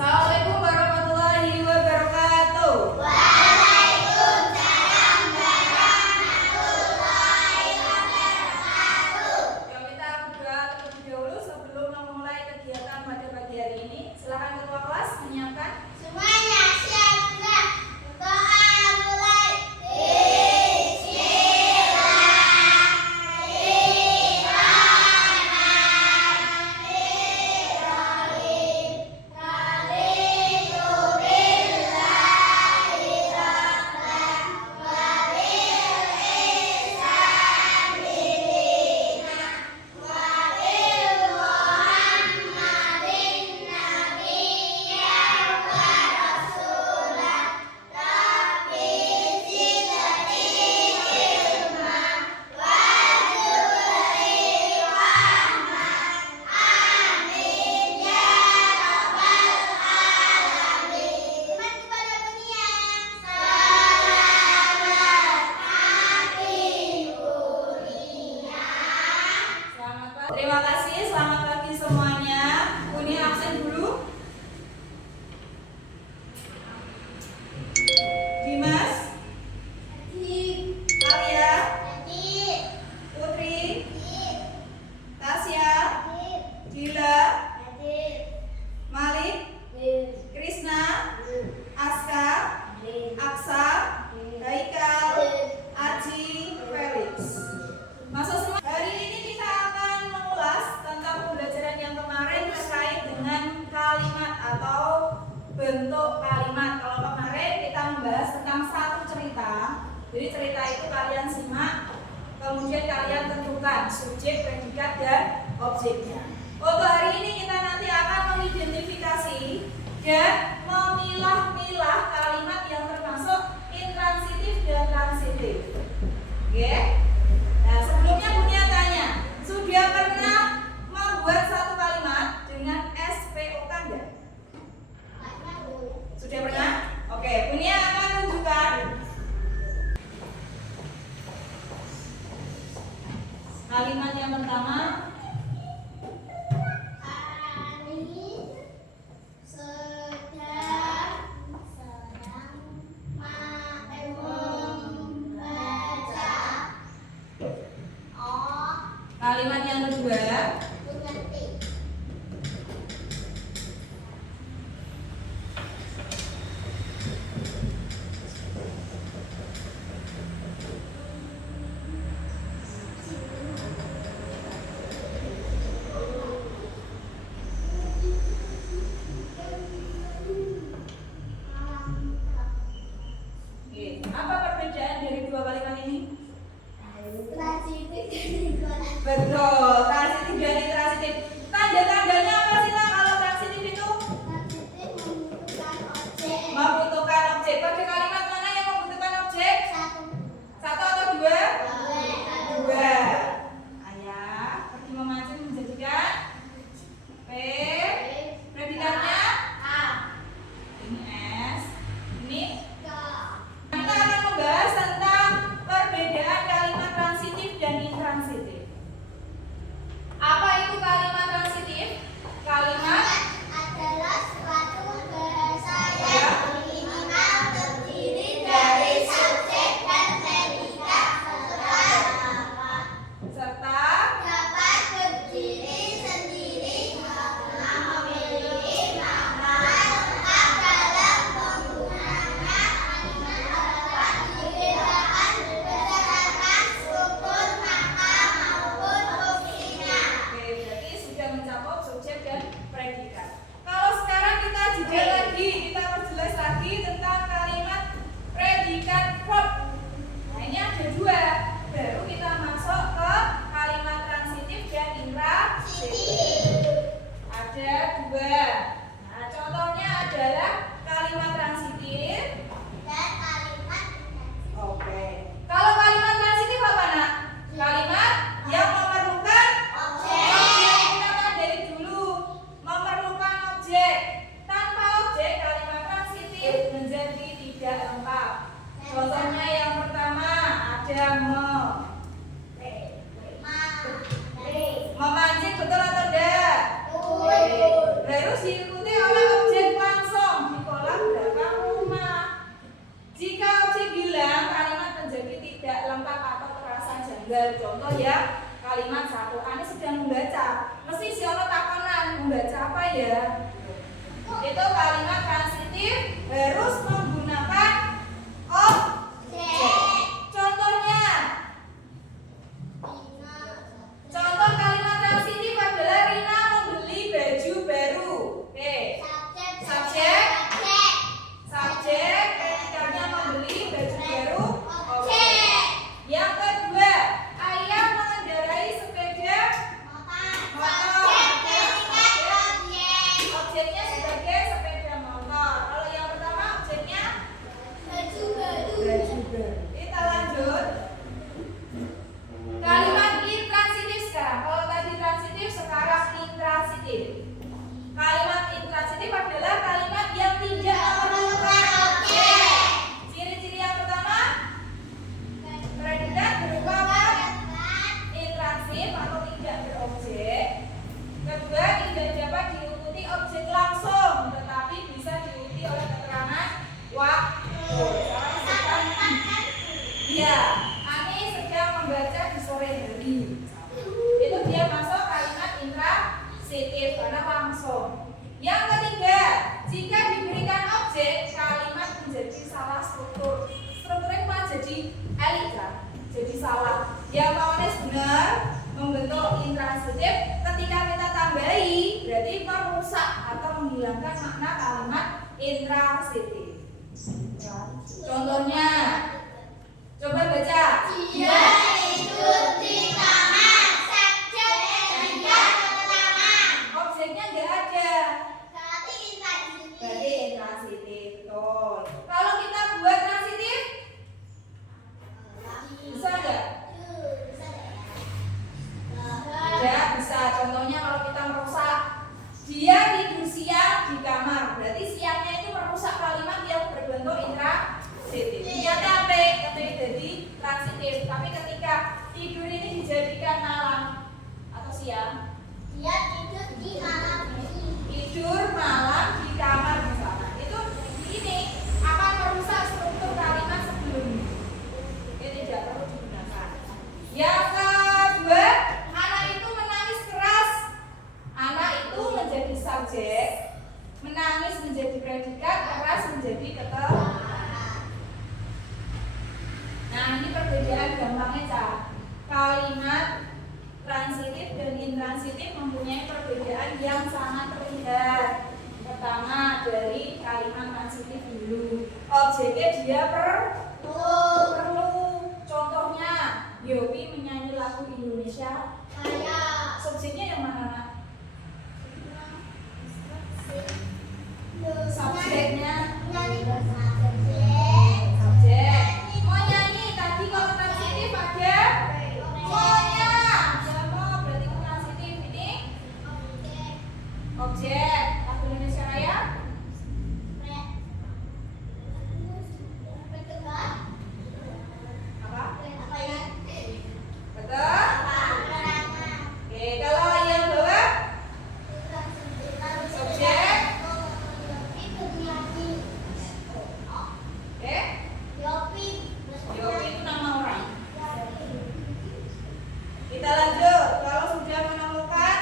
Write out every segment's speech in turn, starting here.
Assalamualaikum warahmatullahi wabarakatuh. Waalaikumsalam warahmatullahi wabarakatuh. Yuk kita berdoa terlebih dahulu sebelum memulai kegiatan pada pagi hari ini. Silakan ketua kelas menyiapkan. Semuanya siap-siap. Doa mulai. Terima kasih, selamat pagi semuanya. Uni absen dulu. Dimas, Alia, Putri, Tasya, Dila, Malik, Krisna, Aska, Aksa, Haikal, Aji, Felix. Masuk semua. Hari ini kita akan mengulas tentang pembelajaran yang kemarin terkait dengan kalimat atau bentuk kalimat. Kalau kemarin kita membahas tentang satu cerita, jadi cerita itu kalian simak, kemudian kalian tentukan subjek, predikat, dan objeknya. Untuk hari ini kita nanti akan mengidentifikasi dan memilah-milah kalimat yang termasuk intransitif dan transitif. Oke? Nah, sebelumnya Bunia tanya, sudah pernah membuat satu kalimat dengan SPOK enggak? Sudah pernah? Oke, Bunia akan tunjukkan kalimat yang pertama. Kalimat yang kedua. Oke, apa perbedaan dari dua kalimat ini? Betul, transitif dan intransitif. Tanda-tandanya apa sih lah kalau transitif itu? Membutuhkan objek. Pada kalimat mana yang membutuhkan objek? Satu atau dua? Dua. Ayah pergi memancing menjadikan P. Predikatnya? Ini S. Ini kita akan membahas tentang perbedaan kalimat transitif dan intransitif. Apa itu kalimat transitif? Kalimat adalah suatu bahasa yang minimal terdiri dari subjek dan predikat serta dapat berdiri sendiri karena memiliki makna lengkap dalam penggunaannya. Dapat dibedakan berdasarkan struktur kata maupun fungsinya. Oke, berarti sudah mencakup subjek dan predikat. Kalau sekarang kita jeda lagi, kita perjelas lagi tentang kalimat predikat verb. Nah, ini ada dua. Baru kita masuk ke kalimat transitif dan intransitif. Ada dua. Nah, contohnya adalah kalimat transitif. Dan kalimat Oke. Kalau kalimat transitif apa, Nak? Kalimat yang memerlukan objek. Kita kan dari dulu memerlukan objek. Tanpa objek kalimat transitif menjadi tidak lengkap. Contohnya yang pertama ada memancing, betul atau tidak? Harus diikuti oleh objek intransitif. Contohnya, coba baca. Dia tidur di kamar. Subjek tidak keterangan. Objeknya nggak ada. Berarti intransitif. Berarti intransitif, betul. Kalau kita buat transitif, bisa nggak? Tidak bisa. Contohnya kalau kita merusak, dia tidur siang di kamar. Berarti siangnya itu merusak kalimat yang berbentuk intransitif. Dia TP jadi transitif. Tapi ketika tidur ini dijadikan malam atau siang, Dia tidur di malam ini. tidur malam di kamar misalnya, itu ini akan merusak struktur kalimat sebelumnya. Ini tidak perlu digunakan. Yang kedua, anak itu menangis keras. Anak itu menjadi subjek, menangis menjadi predikat, keras menjadi keterangan. Nah, ini perbedaan gampangnya, Cak. Kalimat transitif dan intransitif mempunyai perbedaan yang sangat terlihat. Pertama, dari kalimat transitif dulu. Objeknya dia perlu. Contohnya, Yopi menyanyi lagu Indonesia. Subjeknya yang mana, Nak? Subjeknya subjek. Mau nyanyi tadi kalau transitif ada maunya. Ya mau berarti transitif ini objek. Lagu Indonesia Raya apa? Betul? Oke, kalau yang bawah subjek. Oke, Yopi itu nama orang. Kita lanjut. Kalau sudah menemukan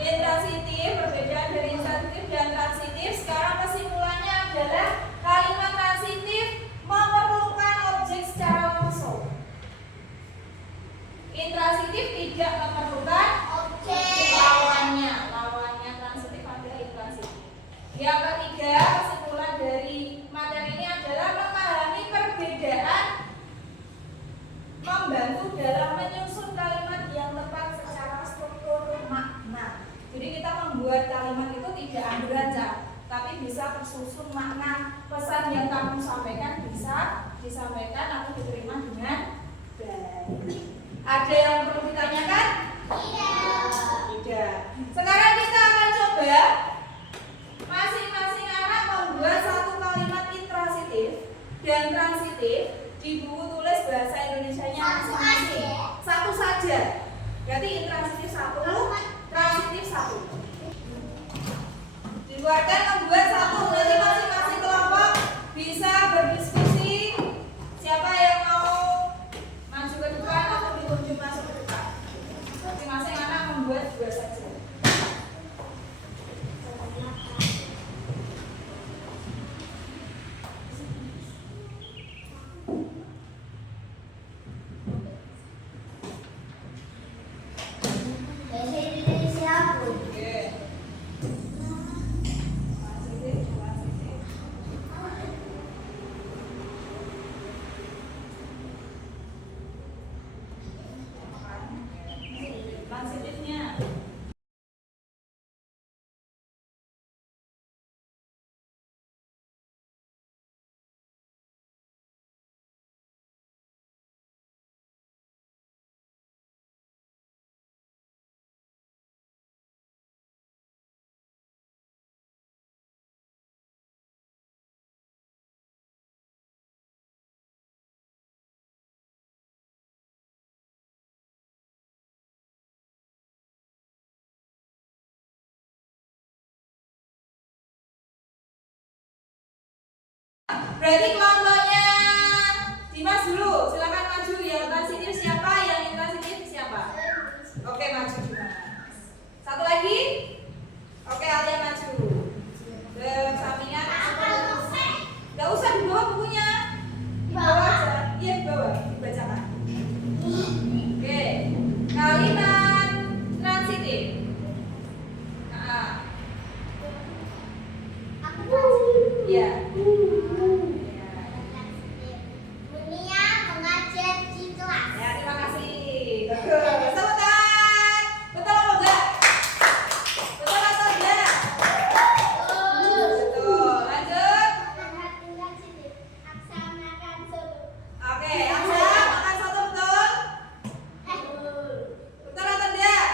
intransitif, perbedaan dari intransitif dan transitif, sekarang kesimpulannya adalah kalimat transitif memerlukan objek secara langsung. Intransitif tidak memerlukan lawannya. Lawannya transitif adalah intransitif. Yang ketiga, kesimpulan dari materi ini adalah memahami perbedaan membantu dalam menyusun kalimat yang tepat secara struktur makna. Jadi kita membuat kalimat itu tidak amburan, tapi bisa tersusun makna. Pesan yang kamu sampaikan bisa disampaikan atau diterima dengan baik. Ada yang perlu ditanyakan? Tidak. Sekarang kita akan coba masing-masing anak membuat satu kalimat intransitif dan transitif di buku tulis bahasa Indonesianya masing-masing. Satu saja. Berarti intransitif satu, transitif satu. Dibuatkan membuat satu. Nanti masing-masing kelompok bisa berdiskusi. Siapa yang mau maju ke depan atau ditunjuk masuk ke depan? Masing-masing anak membuat dua saja. Oke. Transitifnya. Berarti kelompoknya Dimas dulu, silakan maju. Yang transitif siapa? Yang intransitif siapa? Oke, maju Dimas. Satu lagi. Oke, Alia maju. Bersampingan. Gak usah di bawah bukunya. Di bawah aja. Iya, di bawah. Dibacakan. Oke. Kalimat transitif. Nah. Aku Ya. Dunia mengajar di kelas. Ya, terima kasih. Bagus. Tepuk tangan. Betul apa enggak? Betul atau enggak? Betul. Lanjut. Oke, Aksa makan soto betul? Betul atau enggak?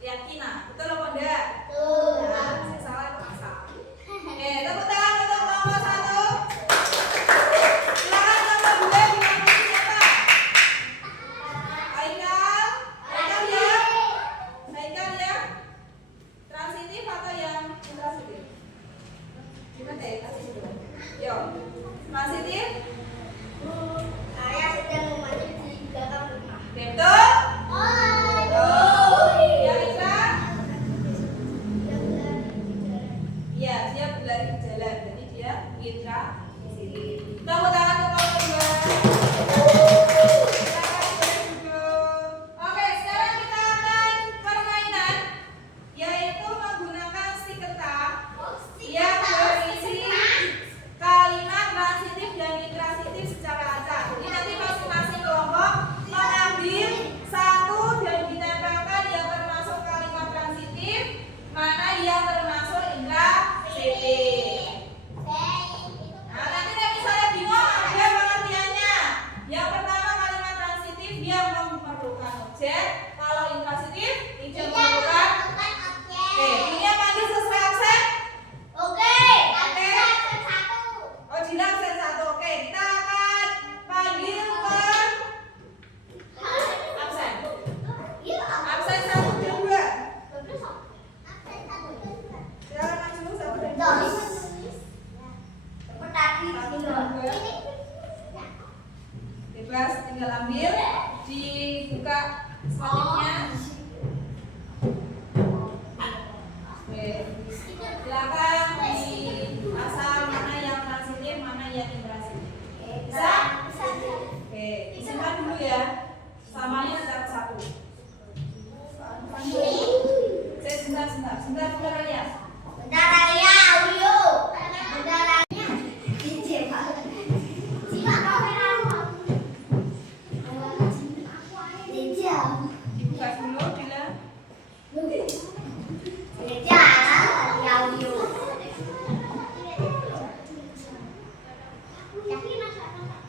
Yakin ah? Betul apa enggak? Nah, saya salah itu Aksa. Oke, tepuk tangan untuk kelompok 1. Silakan kelompok 2 dipanggil siapa? Haikal? Haikal ya? Haikal ya? Transitif atau yang intransitif? Gimana ya? Kasih dulu. Yo, transitif? Saya sedang memancing di belakang rumah. Betul? Yang Isra? Iya, dia berlari di jalan. Jadi dia Indra sini. Tepuk tangan untuk kelompok 2. Silakan boleh duduk. Oke, sekarang kita akan permainan, yaitu menggunakan stiker tag yang berisi kalimat transitif dan intransitif secara acak. Jadi nanti masing-masing kelompok mengambil satu dan ditempelkan yang termasuk kalimat transitif, mana yang termasuk intransitif. Nah, nanti kalau misalnya bingung ada pengertiannya. Yang pertama kalimat transitif dia memerlukan objek. Kalau intransitif tidak memerlukan. Oke, ini yang panggil sesuai aksen. Oh, Jila aksen 1. Oke, kita akan panggil per absen. Absen 1 dan 2. Silakan maju 1 dan 2. 1 dan 2. Bebas tinggal ambil, dibuka selanjutnya. Oke, silakan diasal mana yang transitif, mana yang intransitif. Bisa? Oke, disimpan dulu ya. Samanya satu-satu. Sebentar dulu ya. Dibuka dulu, Bila.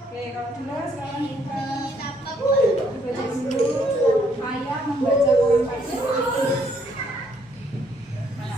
Oke, kalau Bila sekarang kita baca dulu. Ayah membaca koran pagi. Mana?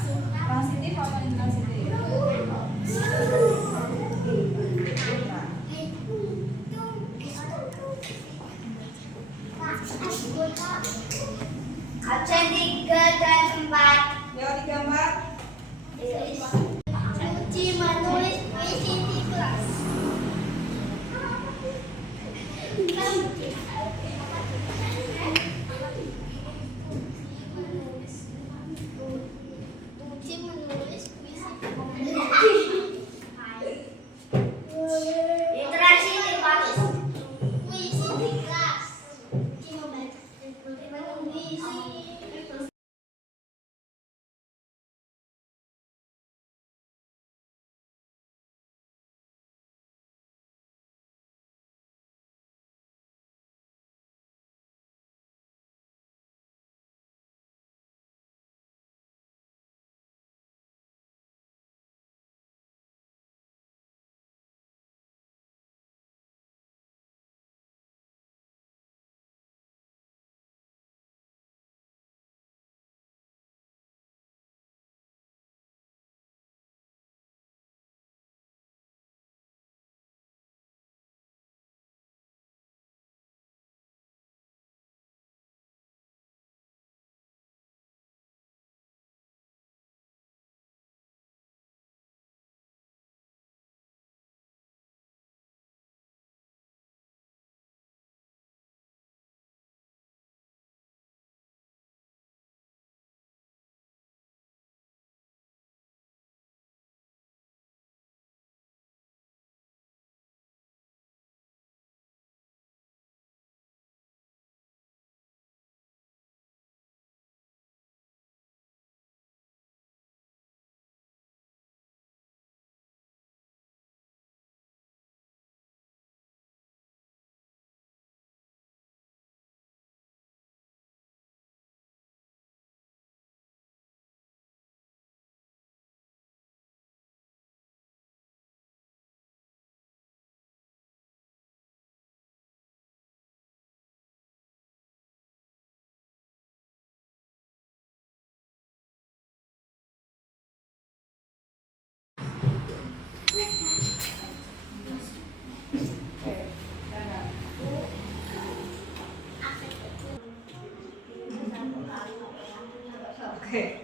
Oke.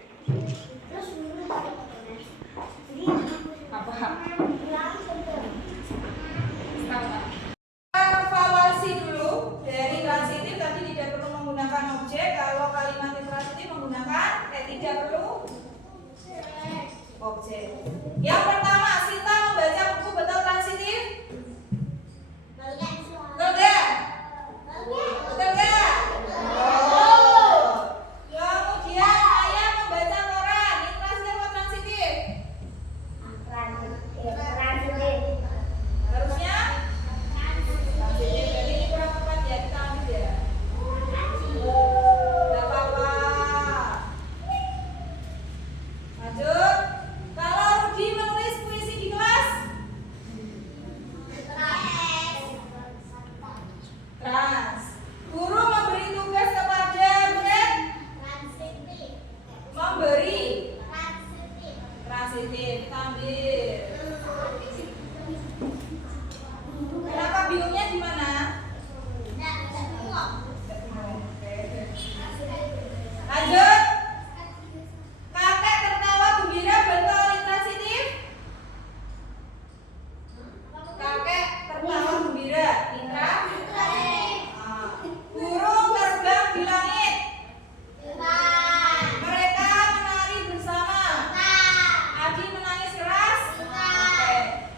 Terus dulu Apa? Evaluasi dulu dari transitif tadi tidak perlu menggunakan objek. Kalau kalimat intransitif menggunakan tidak perlu objek. Yang pertama, Sinta membaca buku betul transitif? Betul nggak? Betul nggak? Oh. Kemudian Ayah membaca koran, intransitif atau transitif? Harusnya transitif. Jadi ini kurang tepat ya, kita ambil ya. Nggak apa-apa. Lanjut. Kalau Rudi menulis puisi di kelas, trans. Guru memberi tugas kepada murid, memberi transitif. Kita ambil. Kenapa bingungnya di mana? Lanjut. Kakek tertawa gembira betul intransitif? Kakek tertawa gembira intransitif. Burung terbang di langit. Mereka menari bersama. Adi menangis keras. Oke,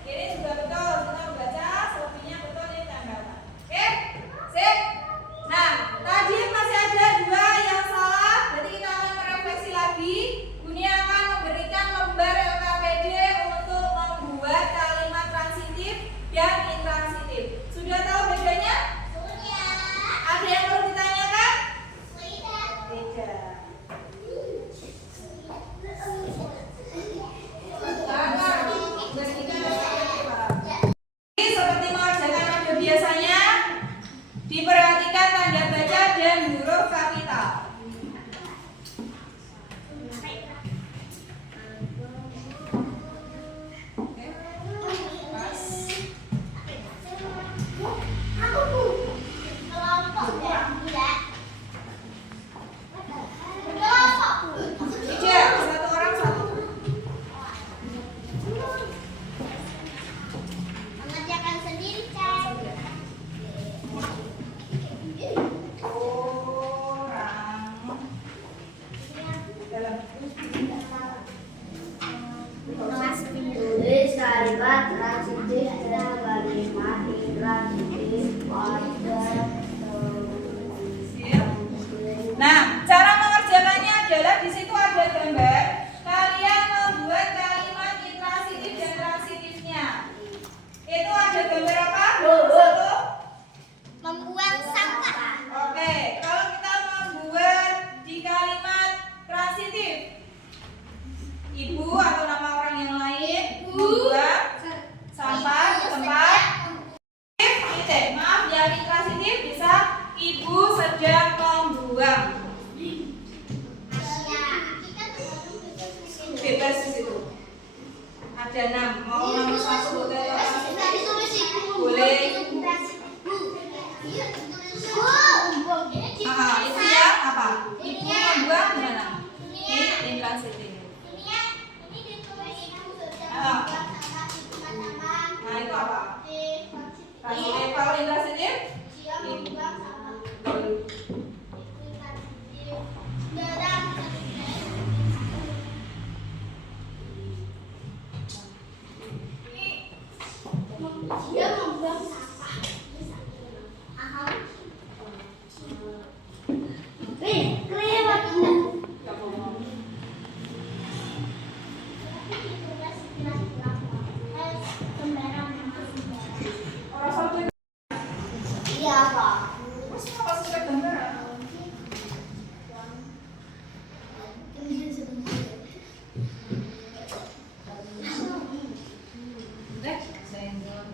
ini juga betul. Kita membaca selebihnya betul ini tanggapan. Oke, sip. Nah, tadi masih ada dua yang salah. Jadi kita akan merefleksi lagi. Buni akan memberikan lembar LKPD untuk membuat kalimat transitif dan intransitif. Sudah tahu bedanya? Ada yang perlu ditanyakan? Tidak. Seperti mengerjakan pada biasanya, diperhatikan tanda baca dan huruf kapital. Oke, pas. Tidak, satu orang satu. Mengerjakan sendiri, Cak. Orang dalam Tulis kalimat transitif dan kalimat intransitif pada siap. Nah, cara mengerjakannya adalah di situ ada gambar. Kalian membuat kalimat intransitif dan transitifnya. Itu ada gambar apa? Satu. membuang sampah. Oke, kalau kita membuat di kalimat transitif, ibu atau nama orang yang lain membuang sampah di tempat. Maaf, yang intransitif bisa ibu sedang membuang. Bebas di situ. Ada 6. Mau nomor 1 boleh. Itu ya apa? Ibu membuang gimana? Di intransitif. Nah, itu apa? Transitif. Kalau intransitif? Dia membuang sampah. Kelewat Orang satu. iya, Pak. Terus apa sudah gambar? Senggol.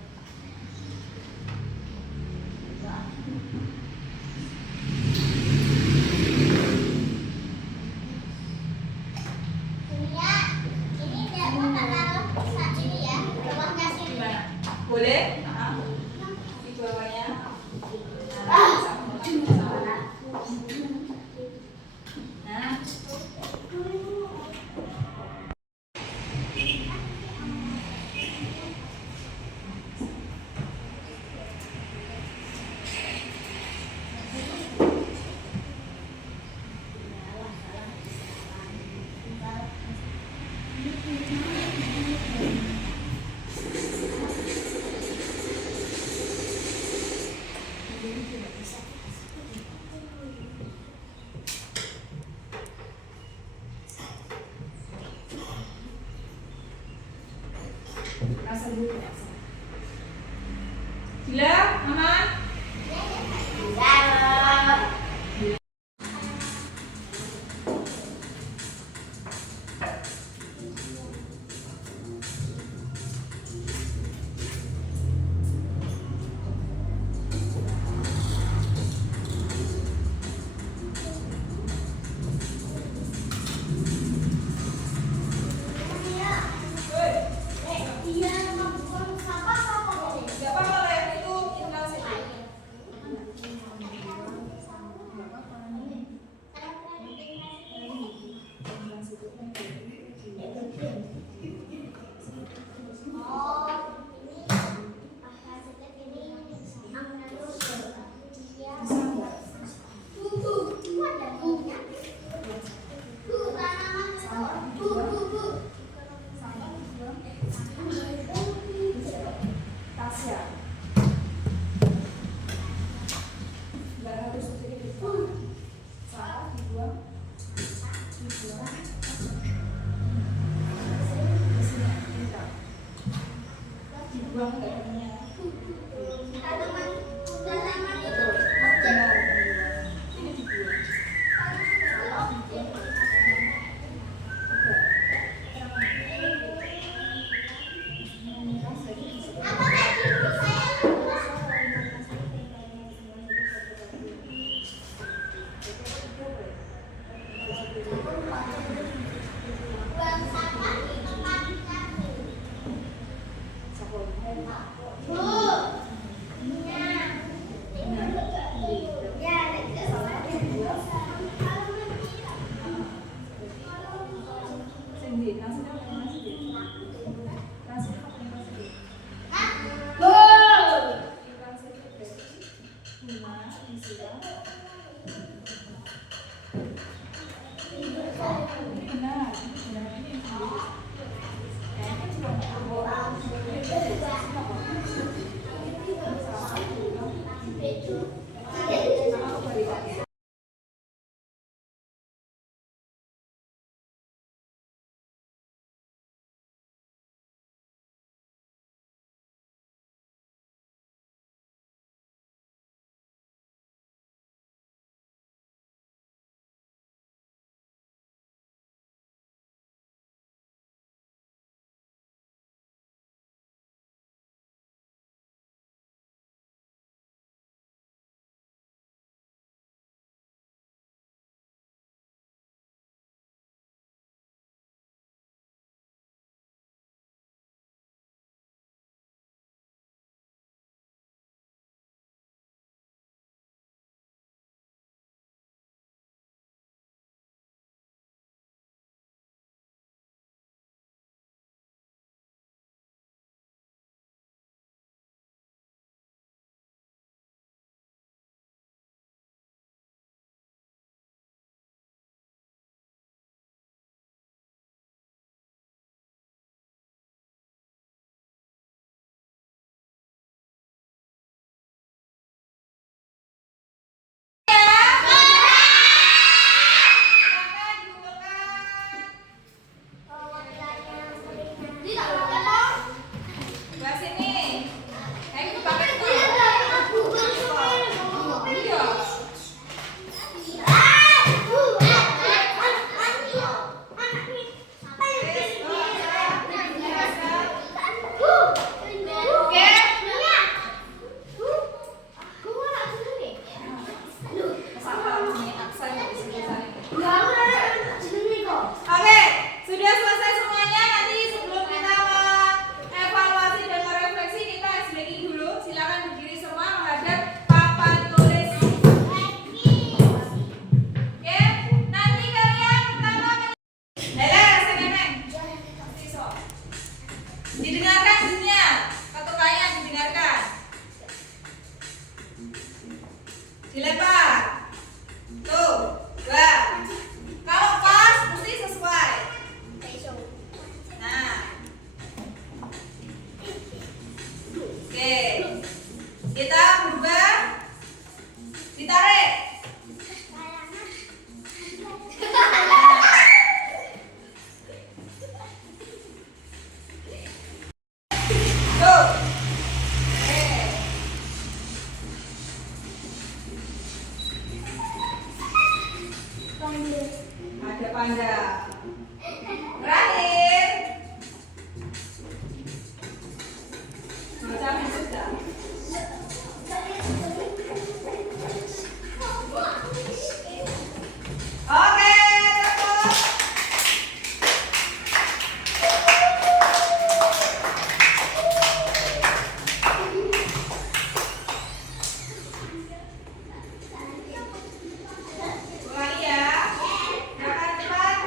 Rasa dulu ya. Gila, aman? Gak apa-apa lah yang itu internal saja. Tasya. Nggak harus jadi dibuang. Salah dibuang. Dibuang. Dibuang kayaknya. Benar. Ini dibuang. Dilempar. Tuh, 2. Kalau pas mesti sesuai. pandang. Terakhir. Macam ini sudah. Oke, tepuk. Mulai ya. Makan cepat.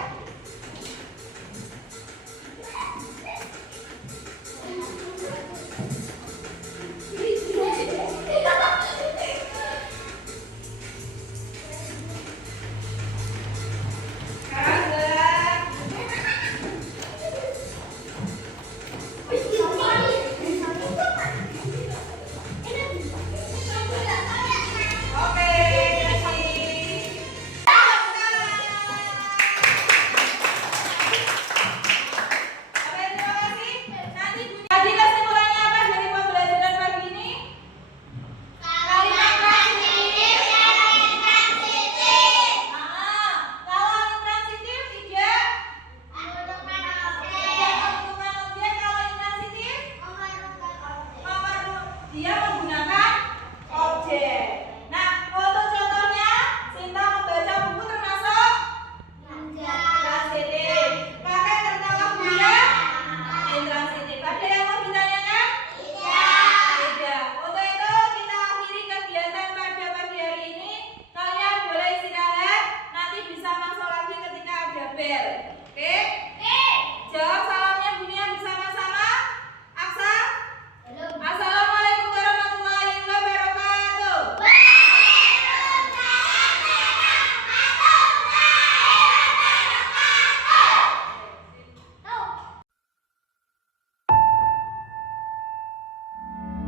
Sekarang gerak. Oke, kasih. Oke, terima kasih. Nanti jadi kesimpulannya apa dari pembelajaran pagi ini? Kalimat transitif. Kalau intransitif tidak menentukan objek. Kalau intransitif dia menggunakan objek. Nah, untuk contohnya, Sinta membaca buku termasuk transitif. Kakek tertawa dia intransitif. Ada yang mau ditanyakan? Tidak. Untuk itu kita akhiri kegiatan pada pagi hari ini. Kalian boleh istirahat. Nanti bisa masuk lagi ketika ada bel. Oke? Jawab